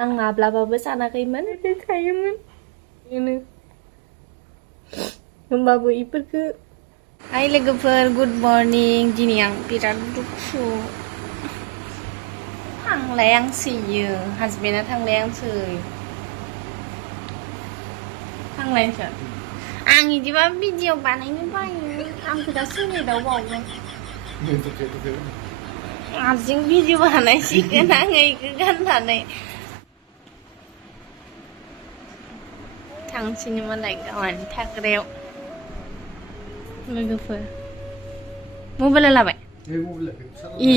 आं माब्लाबाबो सानाखैमोन थायोमोन बेनो होमबाबो इफोरखो हाय लोगोफोर गुड मर्निं दिनै आं बिराद दुखु थांलाय आंसोयो हासबेन्डआ थांलाय आंसै थांलायसो आं इदिबा भिडिअ बानायनो बायो आंखौ दा सोरनिदावबावगोन हारसिं भिडिअ बानायसिगोन आङो इखो गाननानै थांसैनो मालाय गावहानि थाग्रायाव लोगोफोर मबाइला लाबाय इ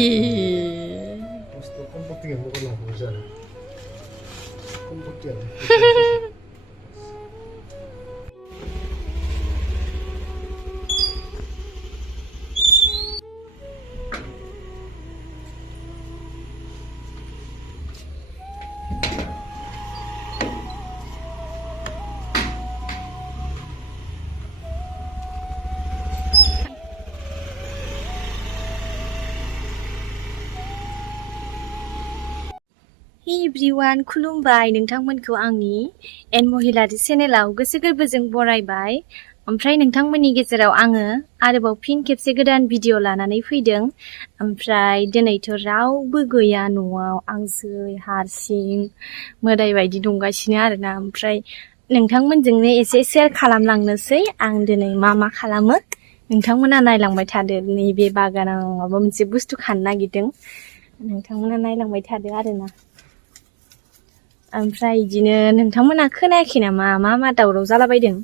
हे एभ्रिवान खुलुमबाय नोंथांमोनखौ आंनि एन महिलारि चेनेलाव गोसो गोरबोजों बरायबाय ओमफ्राय नोंथांमोननि गेजेराव आङो आरोबाव फिन खेबसे गोदान भिडिअ लानानै फैदों ओमफ्राय दिनैथ' रावबो गैया न'आव आंसो हारसिं मोदाय बायदि दंगासिनो आरोना ओमफ्राय नोंथांमोनजोंनो एसे शेयार खालामलांनोसै आं दिनै मा खालामो नोंथांमोना नायलांबाय थादो नैबे बागानाव माबा मोनसे बुस्थु खानो नागिरदों नोंथांमोना नायलांबाय थादो आरोना ओमफ्राय इदिनो नोंथांमोना खोनायाखै नामा मा दावराव जालाबायदों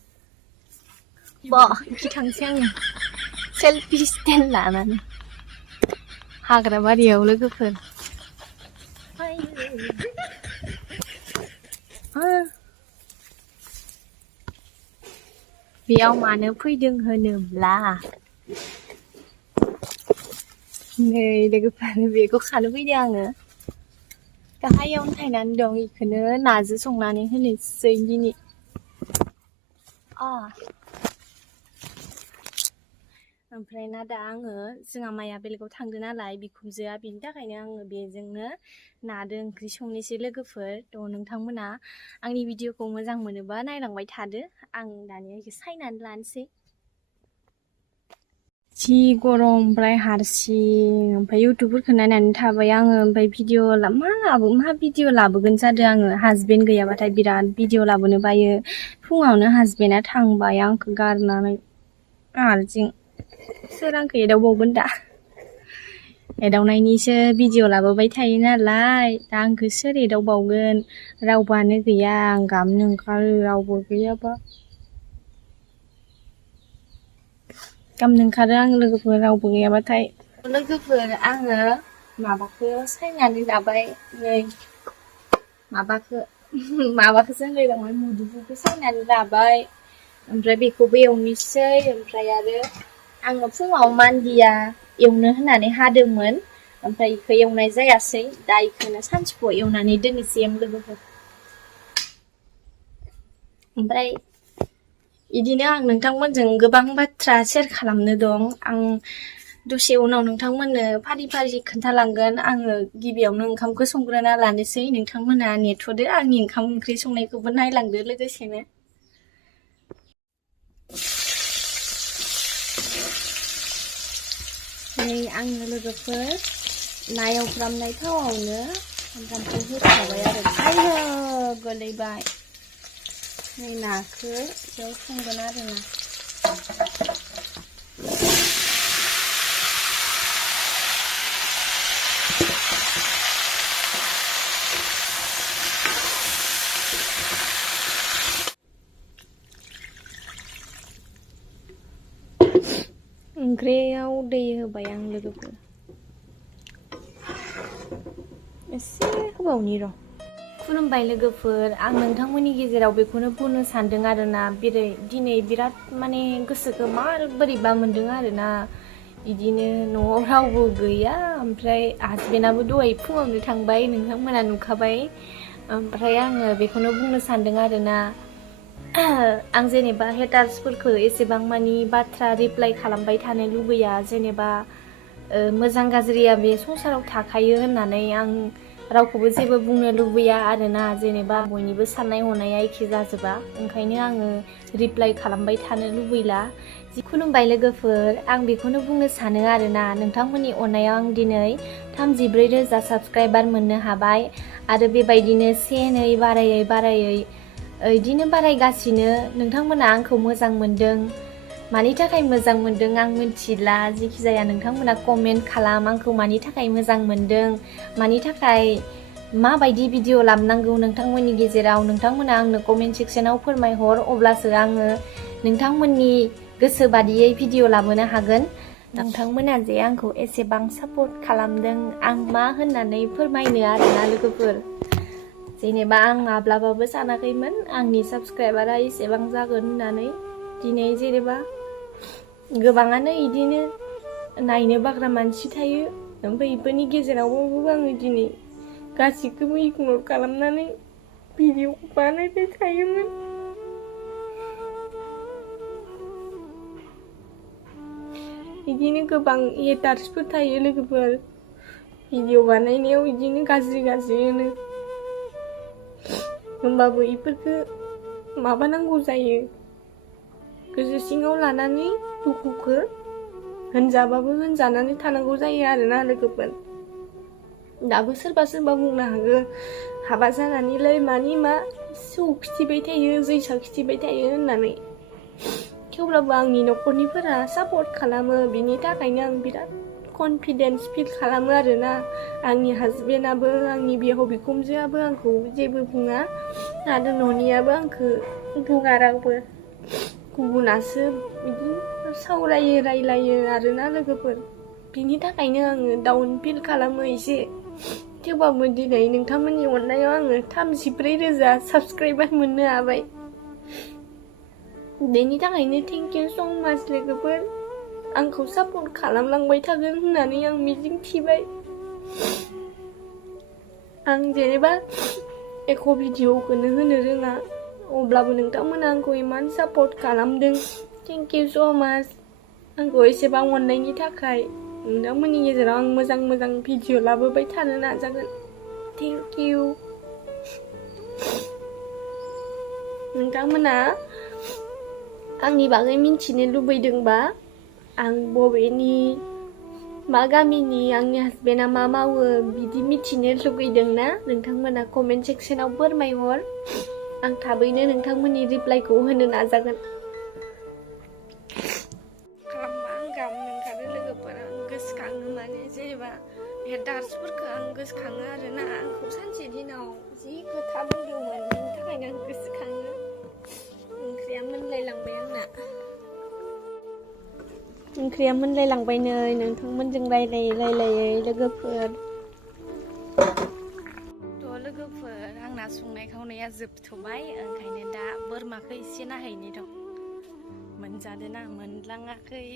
इखि थांसै आङो सेल्फि स्टेन्ड लानानै हाग्रा बारियाव लोगोफोर बेयाव मानो फैदों होनोब्ला नै लोगोफोर बेखौ खानो फैदों आङो गाहायावनो थायनानै दं इखौनो नाजों संनानै होनोसै दिनै ओमफ्राय ना दा आङो जोंहा माइया बेलेगाव थांदों नालाय बिखुनजोआ बिनि थाखायनो आङो बेजोंनो नादों ओंख्रि संनोसै लोगोफोर थ' नोंथांमोना आंनि भिडिअखौ मोजां मोनोबा नायलांबाय थादो आं दानिया इखौ सायनानै लानोसै जि गरम ओमफ्राय हारसिं ओमफ्राय इउटुबफोरखौ नायनानै थाबाय आङो ओमफ्राय भिडिअ मा भिडिअ लाबोगोन जादों आङो हासबेन्ड गैयाबाथाय बिराद भिडिअ लाबोनो बायो फुङावनो हासबेन्डआ थांबाय आंखौ गारनानै हारसिं सोर आंखौ एदावबावगोन दा एदावनायनिसो भिडिअ लाबोबाय थायो नालाय दा आंखौ सोर एदावबावगोन रावबोआनो गैया आं गाबनो ओंखारो रावबो गैयाबा गाबनो ओंखारो आं लोगोफोर रावबो गैयाबाथाय लोगोफोर आङो माबाखौ सायनानै लाबाय नै माबाखौसो होनलायलांबाय मुदुफुलखौ सायनानै लाबाय ओमफ्राय बेखौबो एवनोसै ओमफ्राय आरो आङो फुङाव मान्दिया एवनो होननानै हादोंमोन ओमफ्राय इखौ एवनाय जायासै दा इखौनो सानजौफुआव एवनानै दोननोसै आं लोगोफोर ओमफ्राय इदिनो आं नोंथांमोनजों गोबां बाथ्रा शेयार खालामनो दं आं दसे उनाव नोंथांमोननो फारि खोन्थालांगोन आङो गिबियावनो ओंखामखौ संग्रोना लानोसै नोंथांमोना नेथ'दो आंनि ओंखाम ओंख्रि संनायखौबो नायलांदो लोगोसेनो नै आङो लोगोफोर ना एवफ्रामनाय थावआवनो सामब्रामखौ होखाबाय आरो आयौ गोलैबाय नै नाखौ बेयाव संगोन आरोना ओंख्रियाव दै होबाय आं लोगोफोर एसे होबावनि र' खुलुमबाय लोगोफोर आं नोंथांमोननि गेजेराव बेखौनो बुंनो सानदों आरोना दिनै बिराद माने गोसोखौ बोरैबा मोनदों आरोना बिदिनो न'आव रावबो गैया ओमफ्राय हासबेन्डआबो दहाय फुङावनो थांबाय नोंथांमोना नुखाबाय ओमफ्राय आङो बेखौनो बुंनो सानदों आरोना आं जेनेबा हेटार्सफोरखौ एसेबां मानि बाथ्रा रिप्लाइ खालामबाय थानो लुबैया जेनेबा मोजां गाज्रिया बे संसाराव थाखायो होननानै आं रावखौबो जेबो बुंनो लुबैया आरोना जेनेबा बयनिबो साननाय हनाया एखे जाजोबा ओंखायनो आङो रिप्लाइ खालामबाय थानो लुबैला खुलुमबाय लोगोफोर आं बेखौनो बुंनो सानो आरोना नोंथांमोननि अननायाव आं दिनै 34,000 साबस्क्राइबार मोननो हाबाय आरो बेबायदिनो से-नै बारायै इदिनो बारायगासिनो नोंथांमोना आंखौ मोजां मोनदों मानि थाखाय मोजां मोनदों आं मिथिला जेखि जाया नोंथांमोना कमेन्ट खालाम आंखौ मानि थाखाय मोजां मोनदों मानि थाखाय माबायदि भिडिअ लाबनांगौ नोंथांमोननि गेजेराव नोंथांमोना आंनो कमेन्ट सेक्सनाव फोरमायहर अब्लासो आङो नोंथांमोननि गोसो बादियै भिडिअ लाबोनो हागोन नोंथांमोना जे आंखौ एसेबां सापर्ट खालामदों आं मा होननानै फोरमायनो आरोना लोगोफोर जेनेबा आं माब्लाबाबो सानाखैमोन आंनि साबस्क्राइबारा एसेबां जागोन होननानै दिनै जेनेबा गोबाङानो इदिनो नायनो बाग्रा मानसि थायो ओमफ्राय इफोरनि गेजेरावबो आङो दिनै गासिखौबो इगनर खालामनानै भिडिअ बानायबाय थायोमोन इदिनो गोबां हेटार्सफोर थायो लोगोफोर भिडिअ बानायनायाव इदिनो गाज्रि होनो होमबाबो इफोरखौ माबानांगौ जायो गोसो सिङाव लानानै दुखुखौ होनजाबाबो होनजानानै थानांगौ जायो आरोना लोगोफोर दाबो सोरबा बुंनो हागौ हाबा जानानैलाय मानि मा सौ खिथिबाय थायो जैसा खिथिबाय थायो होननानै थेवब्लाबो आंनि न'खरनिफोरा सापर्ट खालामो बिनि थाखायनो आं बिराद कनफिडेन्स फिल खालामो आरोना आंनि हासबेन्डआबो आंनि बिहाव बिखुनजोआबो आंखौ जेबो बुङा आरो न'नियाबो आंखौ बुङा रावबो गुबुनासो बिदि सावरायो रायलायो आरोना लोगोफोर बिनि थाखायनो आङो डाउन फिल खालामो एसे थेवबाबो दिनै नोंथांमोननि अननायाव आङो 34,000 साबस्क्राइबार मोननो हाबाय बेनि थाखायनो थेंक इउ स' माच लोगोफोर आंखौ सापर्ट खालामलांबाय थागोन होननानै आं मिजिं थिबाय आं जेनेबा एख' भिडिअखौनो होनो रोङा अब्लाबो नोंथांमोना आंखौ इमान सापर्ट खालामदों थेंक इउ स' माच आंखौ एसेबां अननायनि थाखाय नोंथांमोननि गेजेराव आं मोजां भिडिअ लाबोबाय थानो नाजागोन थेंक इउ नोंथांमोना आंनि बागै मिन्थिनो लुबैदोंबा आं बबेनि मा गामिनि आंनि हासबेन्डआ मा मावो बिदि मिथिनो लुगैदोंना नोंथांमोना कमेन्ट सेक्सनाव फोरमायहर आं थाबैनो नोंथांमोननि रिप्लाइखौ होनो नाजागोन खालामबा आं गाबनो ओंखारो लोगोफोर आं गोसोखाङो माने जेनेबा हेटार्सफोरखौ आं गोसोखाङो आरोना आंखौ सानसे दिनाव जि खोथा बुंदोंमोन बिनि थाखायनो आं गोसोखाङो ओंख्रिया मोनलायलांबाय आंना ओंख्रिया मोनलायलांबाय नै नोंथांमोनजों रायलायै लोगोफोर थ' लोगोफोर आंना संनाय खावनाया जोबथ'बाय ओंखायनो दा बोरमाखौ एसे नायहैनि दं मोनजादोंना मोनलाङाखै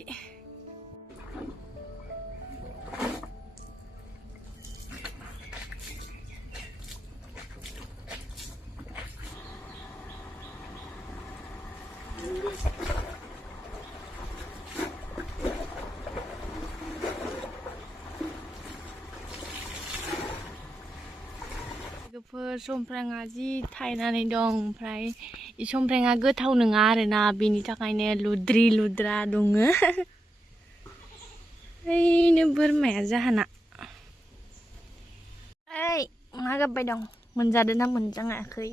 लोगोफोर समफ्राङा जि थायनानै दं ओमफ्राय इ समफ्राङा गोथाव नङा आरोना बेनि थाखायनो लुद्रा दङ ओइनो बोरमाया जाहाना ओइ मा गाबबाय दं मोनजादों ना मोनजायाखै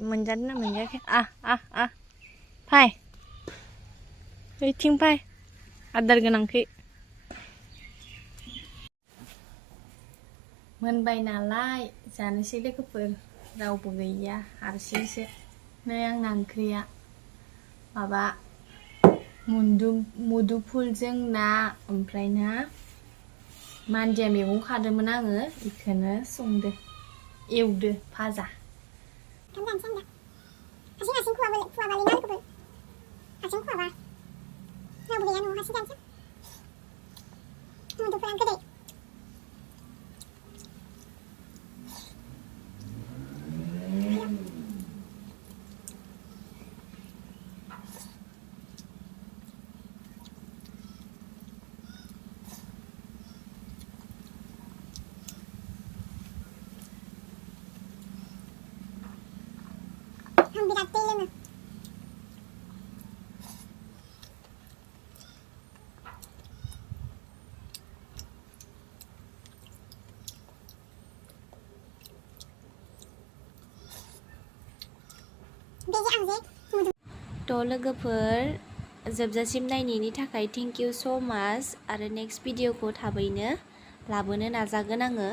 फाय ओइथिं फाय आदार गोनांखै मोनबाय नालाय जानोसै लोगोफोर रावबो गैया हारसिंसो नै आंना ओंख्रिया माबा मुदुफुलजों ना ओमफ्राय ना मानदिया मैगं खादोंमोन आङो बेखौनो संदो एवदो भाजा बिराद दै लोङो। थ' लोगोफोर जोबजासिम नायनायनि थाखाय थेंक इउ स' माच आरो नेक्स्ट भिडिअखौ थाबैनो लाबोनो नाजागोन आङो।